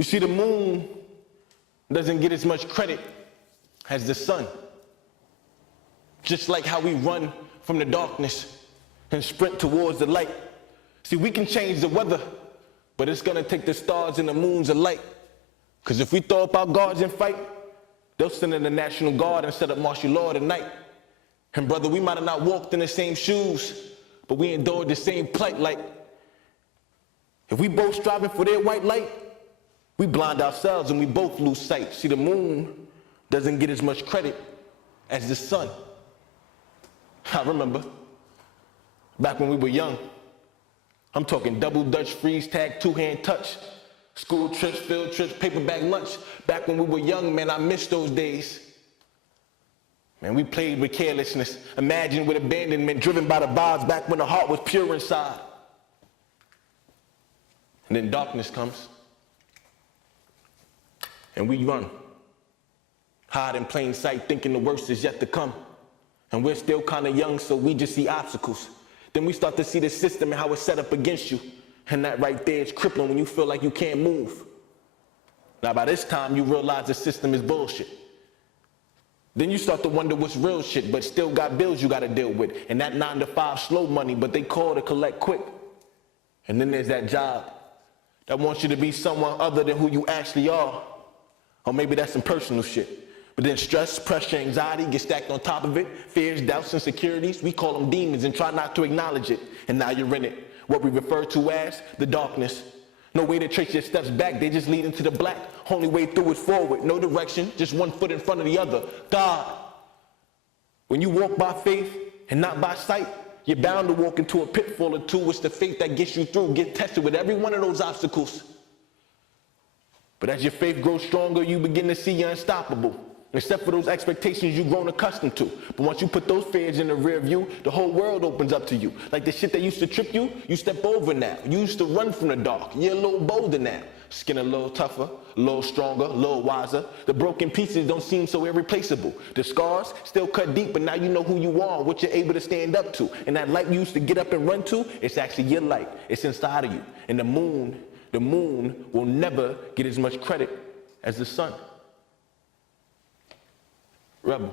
You see, the moon doesn't get as much credit as the sun. Just like how we run from the darkness and sprint towards the light. See, we can change the weather, but it's gonna take the stars and the moons of light. Because if we throw up our guards and fight, they'll send in the National Guard and set up martial law tonight. And brother, we might have not walked in the same shoes, but we endured the same plight. Like, if we both striving for their white light, we blind ourselves and we both lose sight. See, the moon doesn't get as much credit as the sun. I remember back when we were young. I'm talking double Dutch freeze tag, two-hand touch, school trips, field trips, paper bag lunch. Back when we were young, man, I miss those days. Man, we played with carelessness, imagined with abandonment, driven by the vibes back when the heart was pure inside. And then darkness comes, and we run, hide in plain sight, thinking the worst is yet to come. And we're still kind of young, so we just see obstacles. Then we start to see the system and how it's set up against you. And that right there is crippling when you feel like you can't move. Now by this time, you realize the system is bullshit. Then you start to wonder what's real shit, but still got bills you gotta deal with. And that 9 to 5 slow money, but they call to collect quick. And then there's that job that wants you to be someone other than who you actually are. Or maybe that's some personal shit. But then stress, pressure, anxiety get stacked on top of it. Fears, doubts, insecurities, we call them demons and try not to acknowledge it. And now you're in it. What we refer to as the darkness. No way to trace your steps back, they just lead into the black. Only way through is forward, no direction, just one foot in front of the other. God. When you walk by faith and not by sight, you're bound to walk into a pitfall or two. It's the faith that gets you through, get tested with every one of those obstacles. But as your faith grows stronger, you begin to see you're unstoppable. Except for those expectations you've grown accustomed to. But once you put those fears in the rear view, the whole world opens up to you. Like the shit that used to trip you, you step over now. You used to run from the dark. You're a little bolder now. Skin a little tougher, a little stronger, a little wiser. The broken pieces don't seem so irreplaceable. The scars still cut deep, but now you know who you are, what you're able to stand up to. And that light you used to get up and run to, it's actually your light. It's inside of you. And the moon will never get as much credit as the sun. Rebel.